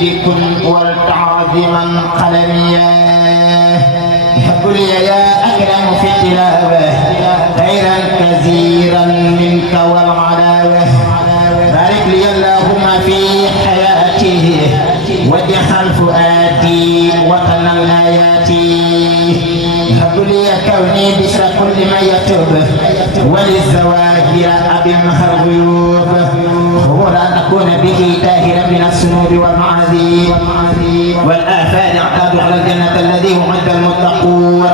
بكن والتعظما قلميا هب لي يا أكرم في التلاوة خيرا كثيرا منك والعلاوة بارك لي اللهم في حياتي واجعل فؤادي وطن الآيات هب لي كوني بشر كل ما يتوب وللزواجر أبمها الغيوب غور أن أكون به تاهرا من الذنوب والمعاصي والآفات حتى أدخل الجنة الذي وعد المتقون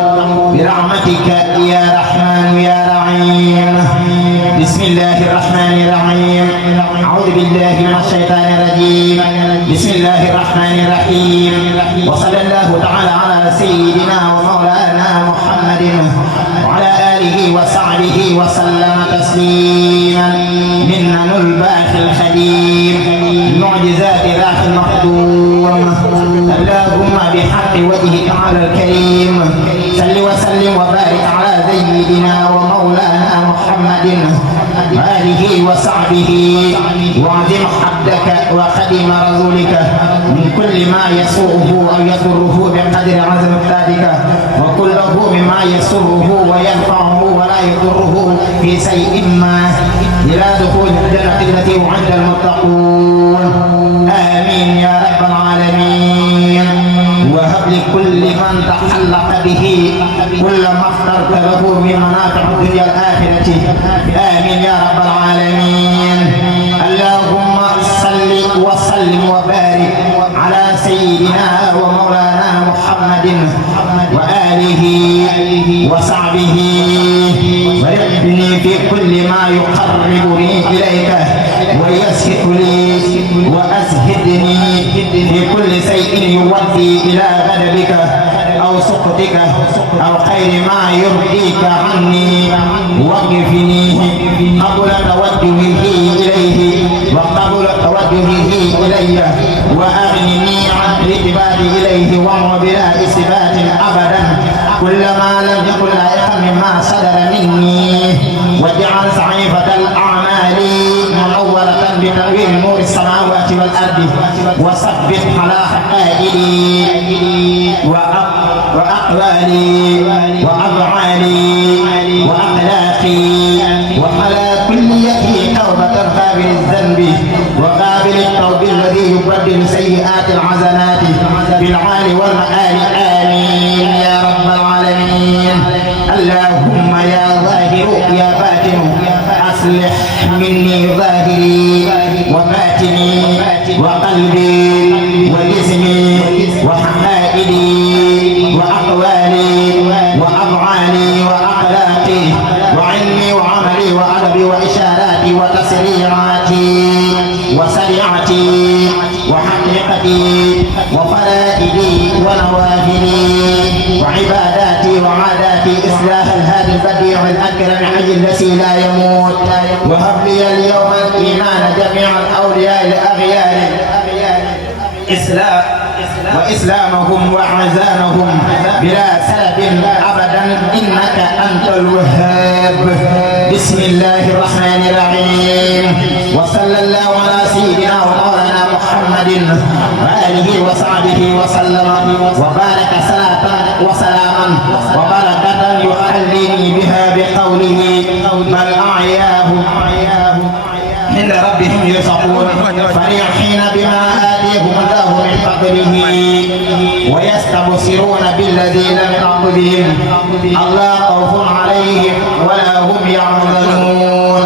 برحمتك يا رحمن يا رحيم بسم الله الرحمن الرحيم أعوذ بالله من الشيطان الرجيم بسم الله الرحمن الرحيم وصلى الله تعالى على سيدنا ومولانا محمد وعلى آله وصحبه وسلم تسليما منن الباقي الخديم المعجزات ذات المخدوم اللهم بحق وجهه تعالى الكريم صل وسلم وبارك على سيدنا ومولانا محمد وآله وصحبه واعظم حدك وخدم رسولك من كل ما يسوءه أو يضره بقدر عزم ذاتك وكله مما يسره وينفعه ولا يضره في شيء ما إلى دخول الجنة التي وعد المتقون آمين يا رب العالمين وهب لكل من تحلق به كل ما اخترت له من منافع الدنيا الآخرة آمين يا رب العالمين اللهم صل وسلم وبارك على سيدنا ومولانا محمد وآله وصحبه ويحبني في كل ما يقربني إليك ويسهد لي وأزهدني في كل شيء يودي إلى غضبك أو سخطك أو خير ما يرضيك عني وقفني قبل توجهه إليه وقبل توجهه إلي وأغنني عن الاتباع إليه وهو بلا إثبات أبدا كلما لم يكن لائقا مما صدر مني واجعل صحيفة الأعمال منورة بتنوير نور السماوات والأرض وثبت على حقائدي وأقوالي وأفعالي وأخلاقي وعلى كليته توبة قابل الذنب وقابل التوب الذي يبدل سيئات الحسنات بالعال والمآل آمين يا رب العالمين اللهم يا ظاهر يا باطن أصلح مني ظاهري وباطني وقلبي وجسمي وحقائدي وأقوالي وأفعالي وأخلاقي وعلمي وعملي وأدبي وإشاراتي وتسريعاتي وسريعتي وحقيقتي وفرائدي ونوافلي وعباداتي وعاداتي إصلاح الهادي البديع الأكرم حي الذي لا يموت وهب لي اليوم الإيمان جميع الأولياء الأغيار وإسلامهم وأعزانهم بلا سلب أبدا إنك أنت الوهاب بسم الله الرحمن الرحيم وصلى الله على سيدنا ومولانا محمد وآله وصحبه وسلم وبارك صلاة وسلاما وبركة يحليني بها بقوله بل أعياه عند ربهم يرزقون فرحين بما آتيهم الله من فضله ويستبصرون بالذين من قبلهم الله خوف عليهم ولا هم يحزنون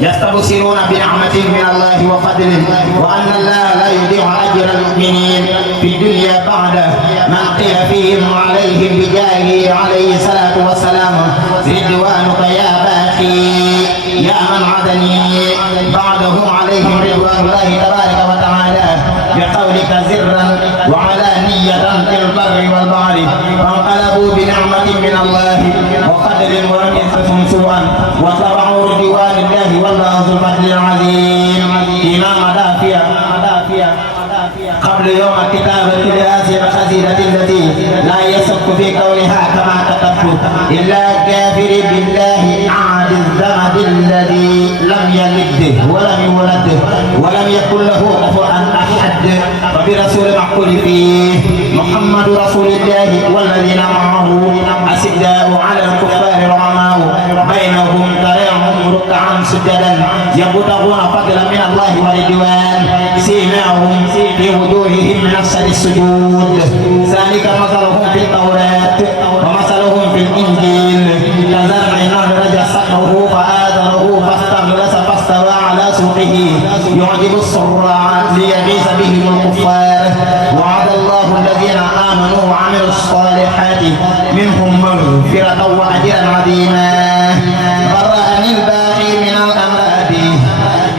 يستبصرون بنعمة من الله وفضله وأن الله لا يضيع أجر المؤمنين في الدنيا بعد من قيل فيهم عليهم بجاهه عليه الصلاة والسلام رضوانك يا باقي يا من عدني بعدهم عليهم رضوان الله تبارك وتعالى بقولك زرا وعلانية في البر والبحر فانقلبوا بنعمة من الله وقدر ولم يمسسهم سوءا واتبعوا رضوان الله والله ذو الفضل العظيم إمام دافية قبل يوم الكتابة لهذه القصيدة التي لا يشك في قولها كما كتبت إلا كافر بالله عاد الزمد الذي لم يلد ولم يولد ولم يكن له كفوا أحد وبرسول معقول فيه محمد رسول الله والذين معه أشداء على الكفار رحماء بينهم تراهم ركعا سجدا يبتغون فضلا من الله ورضوان سيماهم في وجوههم من أثر السجود ذلك مثلهم في التوراة ومثلهم في الإنجيل كزرع أخرج شطأه فآزره فاستغلظ فاستوى على سوقه يعجب الزراع ليغيظ بهم الكفار وعد الله الذين آمنوا وعملوا الصالحات منهم مغفرة وأجرا عظيما برأني الباقي من الأمراض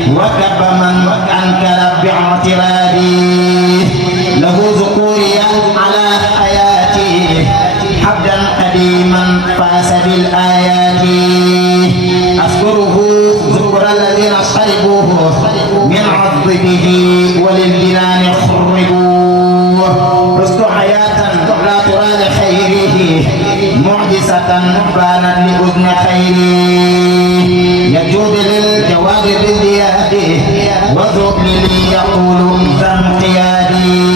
وكب من أنكر باعترادي له ذكوريا على حياتي حبدا قديما فاس بالآيات أذكره ذكر الذين شربوه من عذبه وللجنان خربوه رست حياة لا ترى لخيره معجزة بانت لأذن خيره يجود للجواد بالزياد وذوق لي يقول ذا انقيادي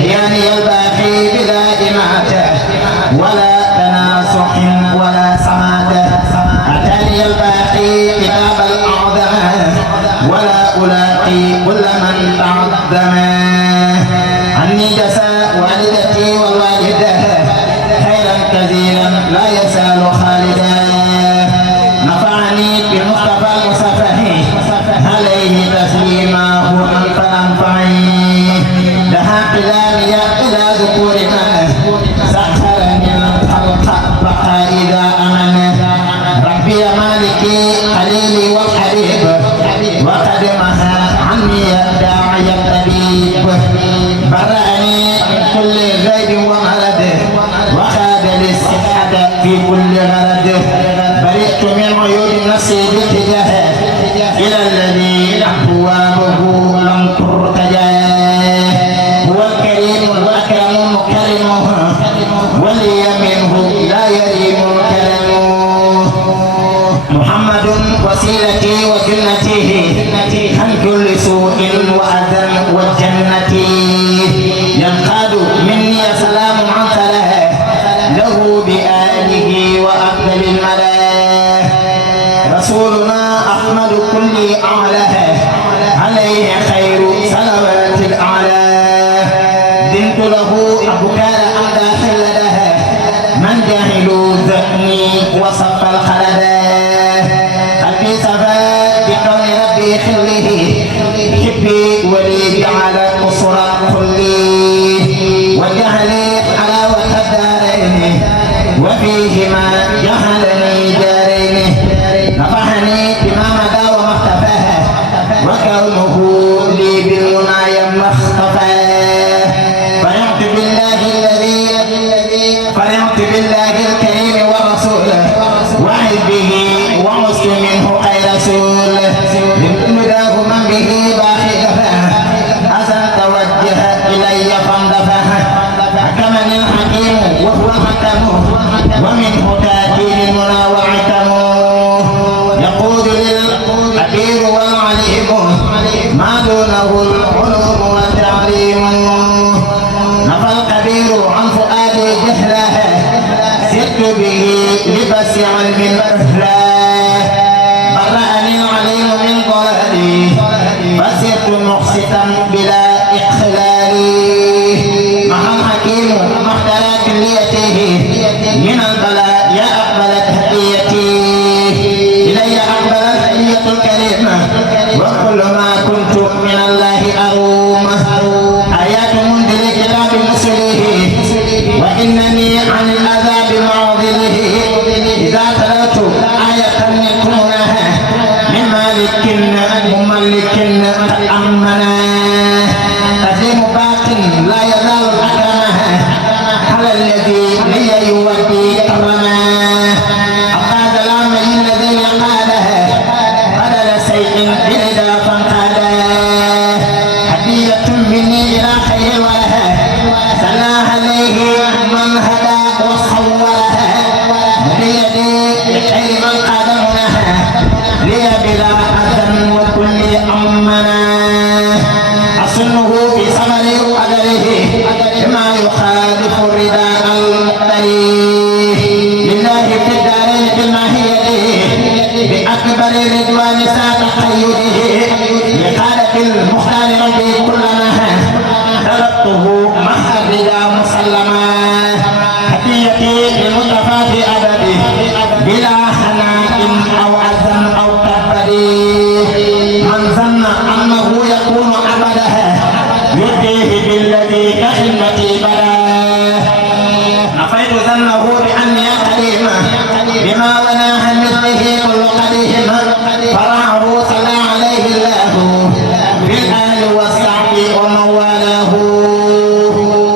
حياني الباقي بلا إماتة ولا تناسح ولا سماتة أتاني الباقي كتاب الأعظم ولا ألاقي كل من تعظم عني جزاء والدتي والوالدة خيرا كثيرا لا يزال خالدا نفعني بالمصطفى المصفح عليه تسليماه فأنفعي دها قلامي إلى ذكور من سخرني الخلق بقى إذا أمن ربي مالكي خليلي والحبيب وقدمها عني الداعي الطبيب برأني من كل غيب ومرض وخاد للصحة في كل غرض برئت من عيون نفسي باتجاه إلى الذي أبوابه لم ترتجى هو الكريم الأكرم المكرم ولي منه لا يريم الكرم محمد وسيلتي وجنته عن كل سوء وأذى والجنة ينقاد مني سلام عن ثلاث له بآله وأفضل الملا رسولنا أحمد كل أعلاه عليه خير صلوات الأعلى دنت له أبكار أمدى خلده من جهلوا ذأني وصف الخلدا قلبي صفا بكون ربي خله حبي ولي جعل قصرا كلي وجهلي حلاوة الدارين وفيهما جهلني دارين نفحني بما مدى وما اختفاه وكونه لي بالمنايا ما اختفاه فرحت بالله الكريم ورسوله وحزبه وعزت منه خير رسول لمداه من به باخي كفاه أسن توجه إلي فاندفاه حكمني الحكيم وهو حكمه ومنه تأتي للمنى وعتمه يقود للكبير والعليم ما دونه العلوم والتعليم نفى الكبير عن فؤادي جهله سرت به لبس علم أهله برأني العليم من ضلالي فسرت مقسطا بلا إخلال مع الحكيم مختار كليته من البلاء يا أقبلت هديتي إلي أقبلت هدية الكريمة وكل ما كنت من الله أروم آيات منزل كتاب مسله وإنني عن العذاب معذره إذا تلوت آية يكونها من مالك مملك تأمنا تسليم باق لا يزال أكرمها على الذي لي يودي كرما أقاد العمل الذي قالها بدل شيء بلدا فانقادا هدية مني إلى خير ولها صلى عليه من هدى وصورها بيدي لخير من قدمها لي بلا أذى وكل أمنا أصل في ثمر قدره بما يخالف الرداء المقتري لله في الدارين بالماهية بأكبر الرضوان ساق قيده لخالق المختار ربي كلما طلبته مع الرداء مسلما هديتي للمصطفى في أبدي بلا حناء أو عزم أو كبد من ظن أنه يكون أبدا يديه بالذي كخدمتي بدا نفيت ظنه بأني كريم بما وناه مثله كل قديم فرعه صلى عليه الله بالآل والصحب ومن والاه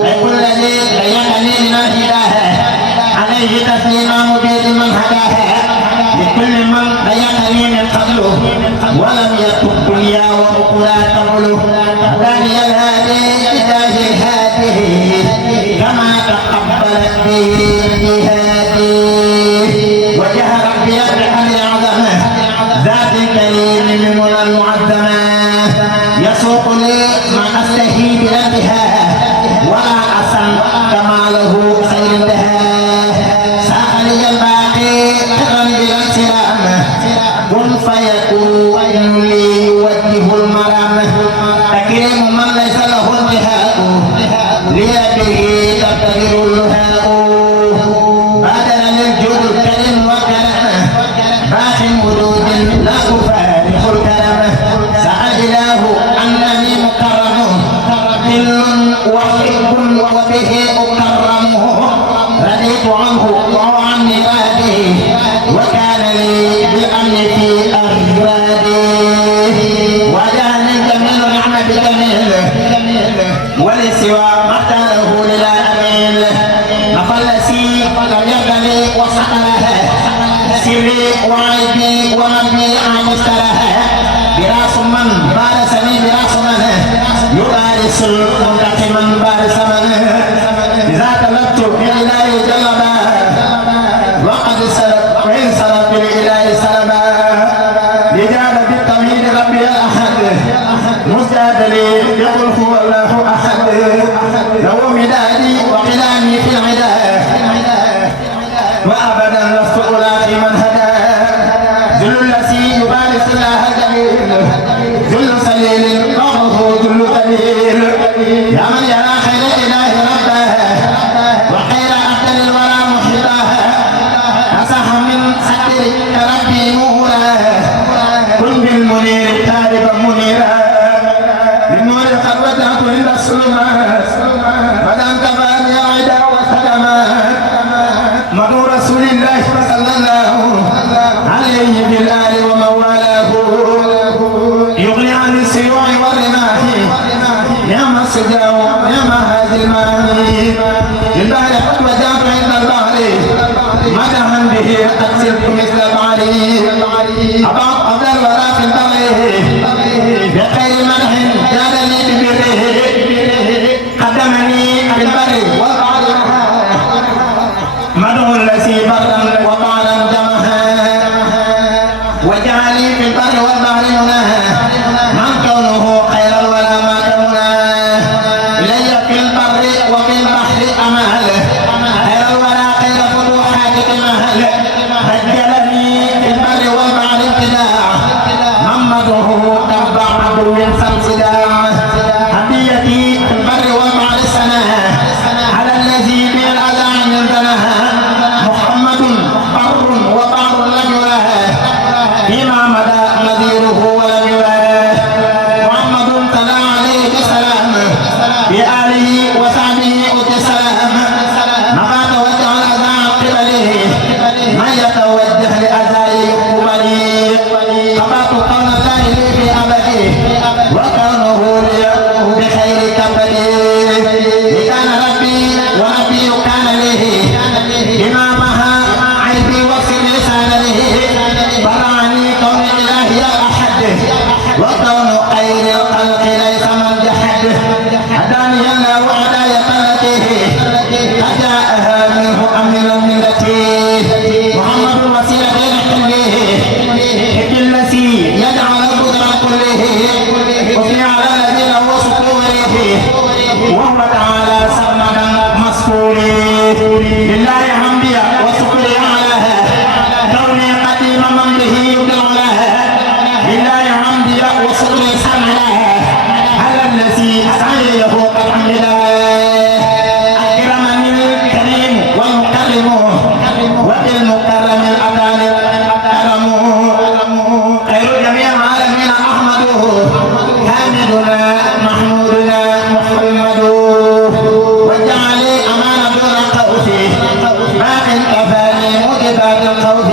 لكل الذي بينني من هداه عليه تسليما مبيد من هداه لكل من بينني من قبله ولم يكن دنيا وأخرى تغلو هداني الهادي بجاه الهادي كما تقبلت به جهادي وجه ربي بالأمر عظمه ذات الكريم من المعظمه يسوق لي ما أستهي بلدها ولا أسن كماله خير انتهى ساق لي الباقي خيرا بلا انسلام كن فيكون لي يوجه المرام تكريم من ليس له انتهاء ليده تبتغر اللهاء بادر للجود الكريم وكرمه باق ودود لا أفارق الكرم سأجلاه أنني مكرم ذل وحب وبه أكرمه رديت عنه وهو عن عبادي وكان لي بالأمن في أغرادي وجهني الجميل نعم بجميل ولسوى مختاره للا أميل مفلسي لم يبني وسقلها سري وعيبي وربي عن استراها براس من بارسني براس من يبارس منتقما بارس من إذا طلبت بالإله جلبا وقد سلب وإن سلب بالإله سلبا لجاد بالتوحيد ربي الأحد مزداد لي يقول هو الله أحد له مدادي وقلامي في العدا وأبدا لست ألاقي من هدى ذل الذي يبارس الله جميل ذل سليل قومه ذل ذليل يا من يرى خير الإله ربه وخير أهل الورى محبه أصح من سدر ربي نورا كن بالمنير طالبا منيرا للنور قد وجهت عند الظلمات فلم تبان يا عدا وسلامات مدعو رسول الله صلى الله عليه بالآل ومن والاه يغني عن السيوع والرماح نعم السجاو نعم هذه الماهي للبحر قد وجهت عند البحر مدحا به قد سرت مثل البحر أبعد قبل الورى في البحر بخير مدح جادني ببره قدمني بالبر والبحر مدعو الذي برا وطعنا جمها وجعلي في البر والبحر مناها من كونه خير ولا ما كونه إلي في البر وفي البحر أمال خير الورى خير فتوحاتك مهل رجلني في البر والبحر ابتداع محمده تبع عدو فانصداع هديتي في البر والبحر سنة على الذي من الأذى عندنا محمد بر وبعر لم يراه فيما مدى نذيره ولم يراه محمد تلا عليه بسلام بآله وصحبه أتي سلام ما توجه الأذى عن قبله من يتوجه لأذى يقبلي قبعت قول الله لي في أبدي وكونه لي بخير كبدي كان ربي وربي كان له بما مها عيبي وصل لسانه برعني كون إلهي الأحد وكون خير الخلق ليس من جحد هداني الله وهداية التي أجاءها منه أمر ملتي محمد وسيلة كله الذي يجعل القدر كله وفي على الذي له سكوره وهو تعالى سرمدا مسكوري لله حمدي وشكري علىها كوني قديم من به يدعو لها لله حمدي وشكري سمعها على الذي سعيه قد عملها أكرمني الكريم والمكرم وبالمكرم الأدان الكرم خير جميع العالمين أحمده حامدنا محمودنا محمد واجعل أمانة الخوف باق كفاني موجبات الخوف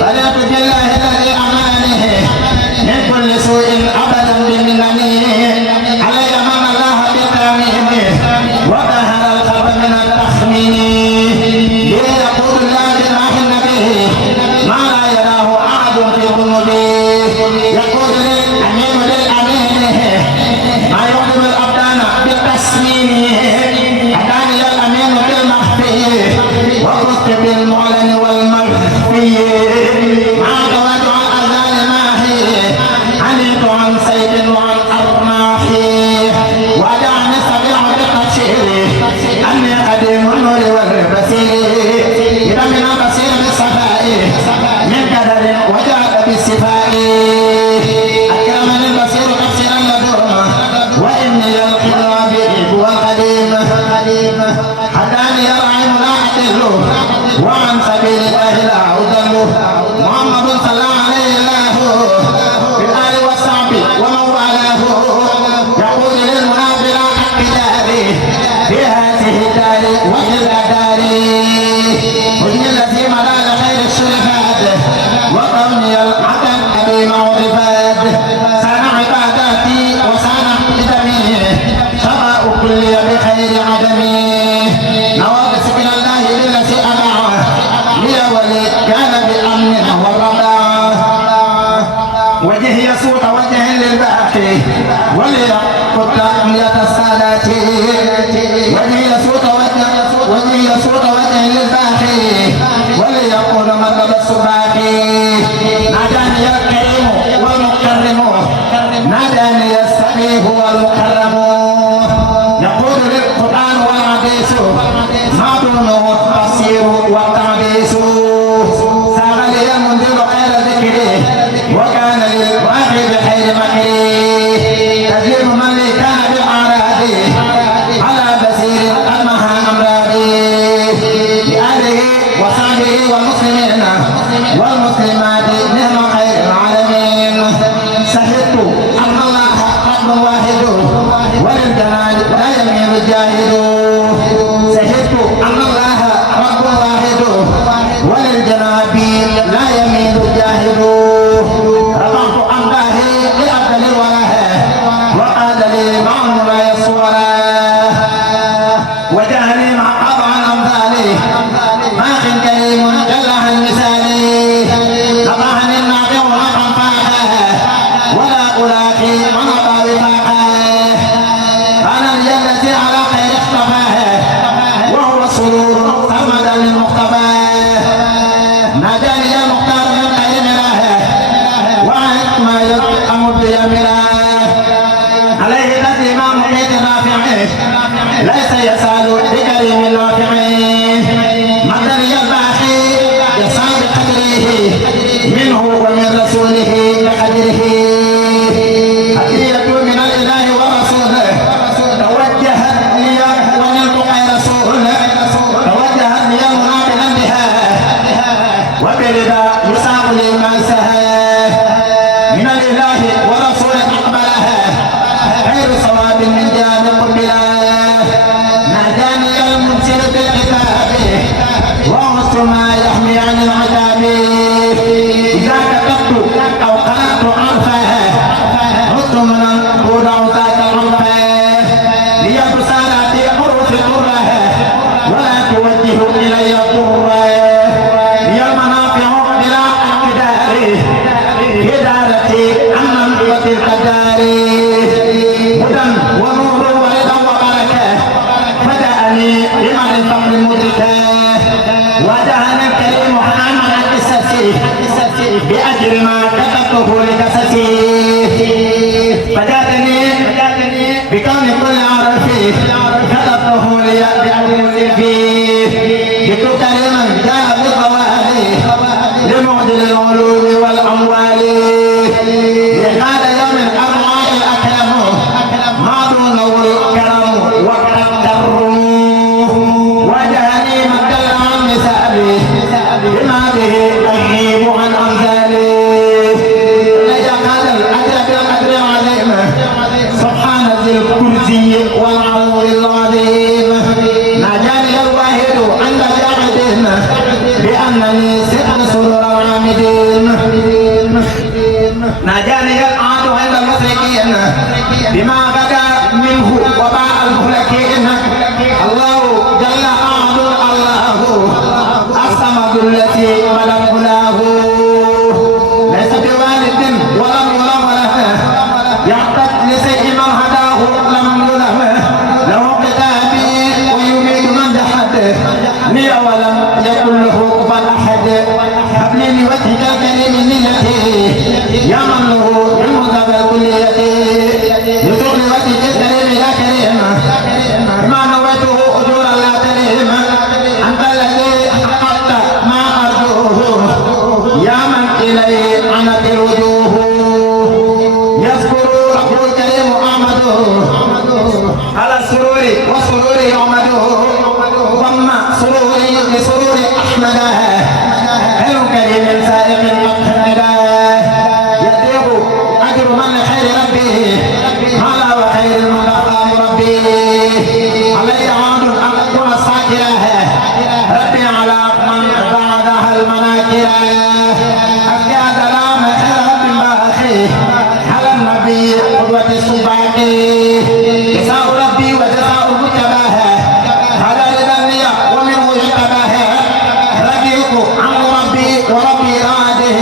فلا تجل الله الذي أمانه من كل سوء أبدا بمننه علي أمام الله بالتأمين وظهر الخوف من التخمين ليقول الله بالله النبي ما لا يراه أحد في ذنوبه يقول للأمين للأمين ما يغضب الأبدان بالتسمين أتاني الأمين بالمخفي وقلت بالمعلن والمخفي ما تواجع الأذان ماهي عنيت عن سيد وعن أرماحي ودعني سبيع بالتبشير أني قديم النور والبصير إذا من البصير بالصفاء من قدر وجاء بالصفاء أكرمني البصير تفسيرا لدرما وإني القدر به هو القديم حداني الرحيم لا أحل وعن سبيل الله لا أضل محمد صلى عليه الله بالآل والصحب ومن والاه يقول للمنافق بداري في هذه الدار وتلك الدار حزن الذي ملال خير الشرفات وطمني العدم أبي معرفات سنة عباداتي وسنة بدمي شفاء كل بخير عدمي نوابس من الله للذي أبعه لي ولي كان بأمن ورضا وجه يسوط وجه للباقي وليقض أمية السادات وجه يسوط وجه للباقي وليقول مطلب السباقي ناداني الكريم والمكرم ناداني السميع والمكرم يقول للقرآن والحديث ما دونه التفسير والتحديث ساغ لي المنذر خير ذكري وكان للواحد خير مكري تجيب من لي كان بالأعراض على بصير أدمها أمراضي لآله وصحبه والمسلمين والمسلمات نعم خير العالمين شهدت أن الله رب واحد وللجلال لا يميل الجاهد شهدت أن الله رب واحد وللجناب لا يميل الجاهد رفعت أمره لأبدل الوراه وقال لي معه لا يصورا وجعلني مع أضعى أمثالي ماخ كريم جل عن مثالي نفعني النافع نفعا فاحا ولا ألاقي من أطى وفاقا أنا الذي على خير اختفاه وهو سرور سرمدا للمختفى ناداني يا مختار من خير مراه وعد ما يلقى مبدي مراه عليه الذي ما محيط نافعه ليس يسال بكريم نافعه مدني الباقي يسعى بقدره منه ومن رسوله بقدره هدية من الإله ورسوله توجهت لي ونلت خير رسوله توجهت لي منابلا بها وبرضا يساق لي ما سهى من الإله ورسوله أقبلها خير صواب من جانب قبلا ناداني المبشر بالكتاب وعصت ما يحمي عن العذاب إذا كتبت أو قرأت عرفها عدت من القول أو ذاك عرفها لي بسالات حروف قرها ولا توجه إلي قرها لي المنافع بلا اقتدار إدارتي عن منطقة القدار هدى ونور ورضا وبركة فجاءني بمن الفضل الكرسي والعرض العظيم ناجاني الواحد عند جاعد بأنني سئل سرور العامدين ناجاني العاد عند المشركين بما بدا منه وباء المهلكين الله جل عاد الله الصمد الذي ملك له ليس بوالد ولم يولد له يعتد لشيء من هداه لم يلم له كتابي ويميت من جحد لي ولم يكن له كفوا احد هب لي لوجهك الكريم نيتي يا من له علم ذا كليتي يسر لوجهك الكريم يا كريم ما نويته اجورا لا تريم انت الذي حققت ما ارجوه يا من اليه عنت الوجوه يذكر رب الكريم احمده على السرور والسرور يعمده ضم سروري لسرور احمد خير كريم سائق مقتدا يدير اجر من لخير ربه على وخير الملقى مربي علي عاد اكون ساكره ربي على من بعدها المناكر افكاد لام خير رب باخي على النبي قدوه السباقي جزاء ربي وجزاء متباه هذا لذنبي ومنه اشتباه رضيت عن ربي وربي راده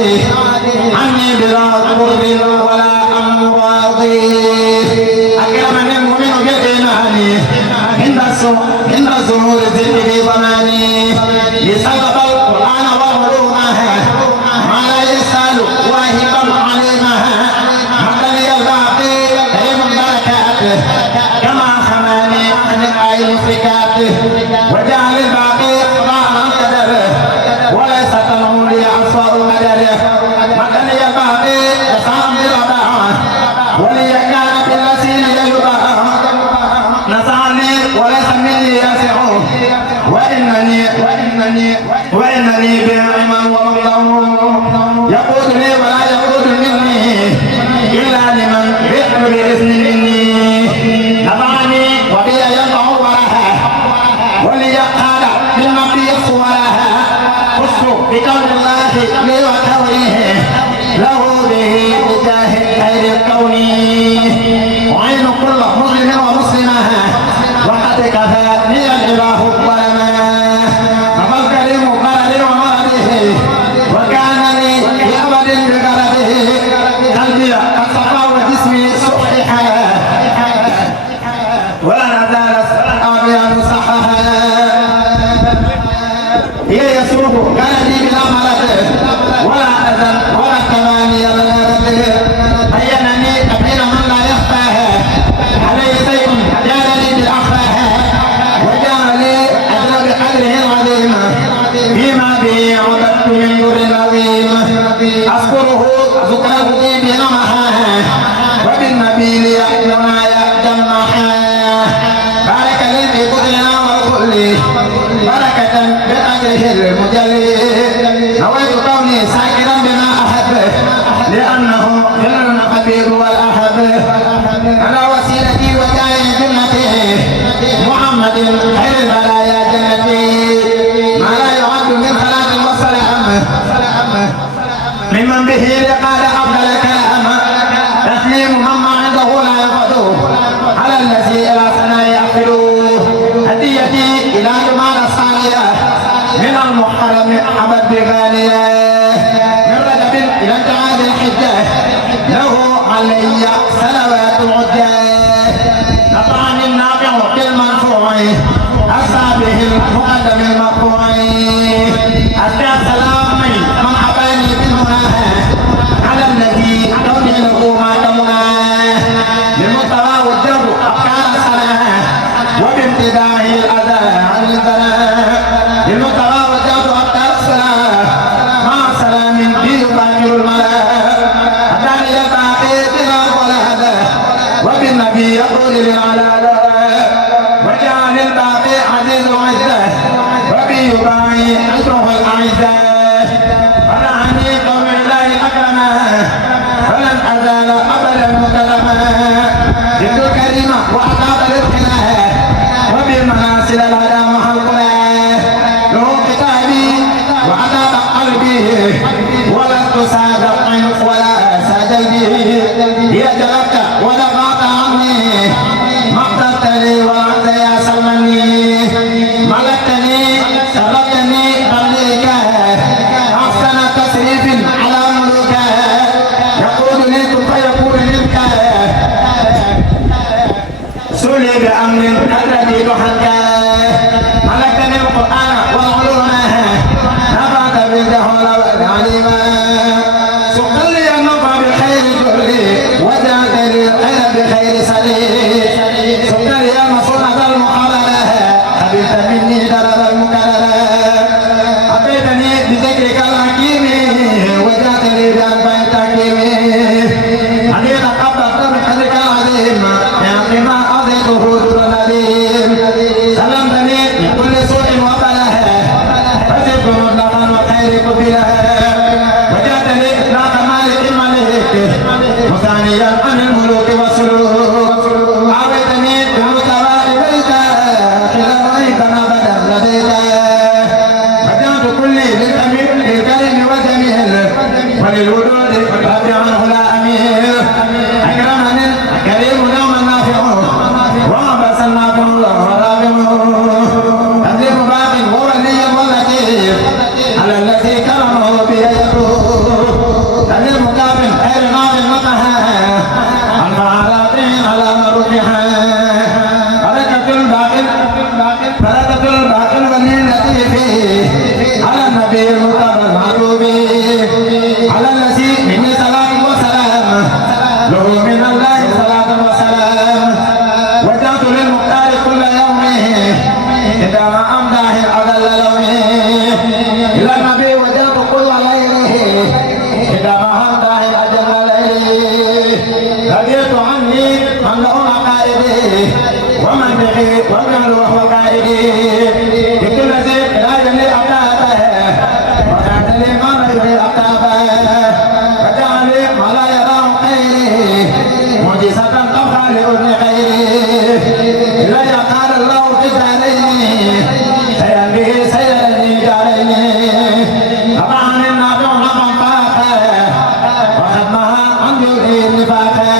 عني بلا قرب ولا امراضي اكرمني المؤمن بالايمان عند الظهور ذكري ضماني لسبب القران وعلومها ما لا يسال واهبا عليمها حتى الباقي كريم البركات كما حماني عن الايه المشركات وجعل الباقي قضاء القدر وليس تنعو لي اصفاء القدر مكني الباقي يسعى برضاعه ولي كان بالذين يشبه نسعني وليس مني يسع وانني بنعم ومقدم يقودني ولا يقود مني الا لمن بئر باذن مني نفعني وبي ينفع وراها ولي قال بالنبي صورها خص بكون الله لي وكونه له به بجاه خير الكون وعين كل مسلم ومسلمه وقد كفاني الاله ظلما نفى الكريم قال ومرضه وكان لي بأبد بغرضه قلبي قد صفى وجسمي صححا ولا نزال الابيض مصححا هي يسوق كان لي بلا مرض ولا اذن ولا كماني الغرض بينني تبين من لا يخفاها عليه شيء جعلني بالاخفاها وجعل لي اجر بقدره العظيم فيما به عبدت من نور العظيم اذكره ذكره بنمحا وبالنبي ليحمنا يجمحا بارك لي في كلنا والكل بركة بأجره المجلي نويت كوني ساكرا بما أحب لأنه خير الحبيب والأحب على وسيلتي وجاي جنتي محمد خير البرايا جنتي ما لا يعد من خلاق وسلام ممن به لقال أفضل الكلام تسليم من عنده لا يفضل على الذي إلى سنة يأخذ هديتي إلى جمال الصالحة من المحرم حمد بغالية من رجب إلى انتهاء الحجة له علي سنوات العدة نطعني النافع بالمنفوع أسعى به المقدم المرفوع أسعى سلامي من حباني بالمناهى على الذي كوني له ما تمناه للمطلع والجر أفكار الصلاة وبامتداح الأذى عن البلاء للمطلع والجر أفكار الصلاة مع سلام به يباشر الملاء أتاني الباقي بلا ولا وبالنبي يقول للعلالة وجعل الباقي عزيز وعزة بأمر الذي تحكى ملكني القرآن والعلوم نفعت بالجهل والعلم سقا لي النفع بخير كله وجعلت لي الخير بخير سليم سقا لي المصونة المحررة قبلت مني درر المكررة أتيتني بذكرك الحكيم وجعلت لي بأنفع التحكيم علينا قبضت من قدرك العظيم ما أعطيته در العليم سلمتني من كل سوء وبلاء فزدت مطلقا وخير قبلها وجعلتني إطلاق مالك الملك مثانيا عن الملوك والسلوك عاودتني بالمتبع إليك خلال رأيك ما بدا لديك وجعلت كلي للكريم والجميل وللودود ربي عنه لا أميل أكرمني الكريم دوما نافع وعبس النافع الله رابعه تدريب باق وولي ولطيف على الذي كرمه بيده تدريب كاف خير ناف مقها المعارضين على مرجحها بركة الباقي الولي اللطيف على النبي المرتضى المحبوب على الذي مني صلاة وسلام له من الله صلاة وسلام وجعت للمختار كل يوم إذا ما أمداه أضل لومه إلى النبي وجعت كل ليله إذا ما أمداه أجل ليله رضيت عني من له مقائدي ومن بغي ومن وهو قائدي بكل ذي لا يلي أقابه وكان لي ما يلي أقابه وجعل لي ما لا يراه خيري معجزة تبقى لأذن خيري إلا يقال الله في دارين سيئا به سيئا دارين طبعا النافع نفعا فاقا وخدمها عن جوده النفاقا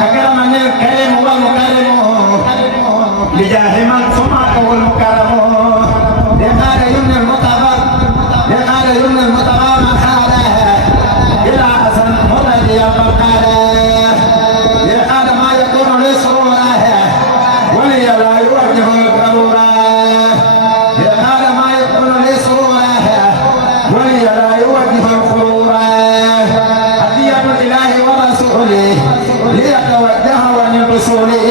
أكرمني الكريم والمكرم لجاه من سمعته المكرم لقال يمنى المطبع من حاله إلى حسن مضي الفقاله لقال ما يكون لي سرورا ولي لا يوجه القرورا لقال ما يكون لي سرورا ولي لا يوجه القرورا هدية الإله ورسوله ليتوجه ولرسوله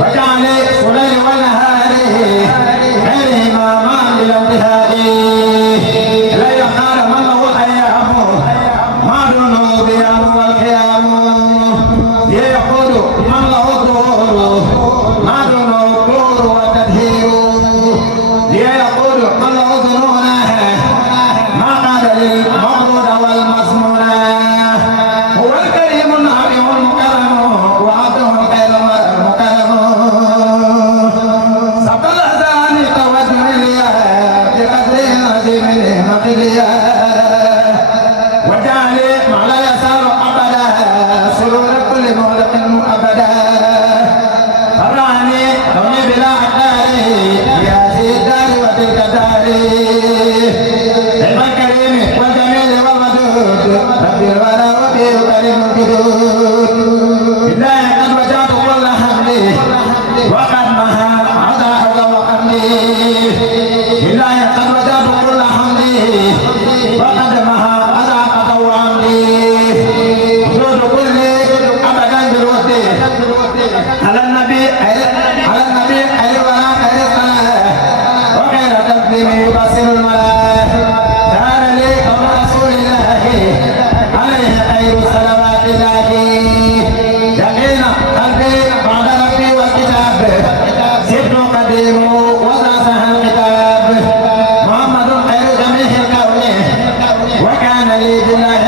وجعل سليل ونهاره غيرهما ما للانتهاء لا يقال من له أيام ما دونه بيام والقيام يقول من له الظهور ما دونه الطور والتدهير يقول من له ظنون ما قال للمغرور والمسنون هو الكريم النافع المكرم وعبده الخير المكرم سبق الأذان توجه الياء بقدر عظيم المقليا وجعل ما لا يسار أبدا سرور كل مغلق أبدا فرعني كوني بلا أقدار يا ذي الدار وتلك الدار الكريم والجميل والودود ربي الورى وبه كريم الجدود بالله قد وجعت كل حمدي وقد مها عطاء وحمدي بالله قد وجعت كل حمدي وقد مها عطاء وحمدي جود كل ابدا بالود على النبي خير ولا خير صلاه وخير تقديم يبصر الملائكه دار لي قول رسول الله عليه خير صلوات الله يقين قلبي بعد ربي والكتاب سبت قديم وزاسها الكتاب محمد خير جميع الكون وكان لي بالله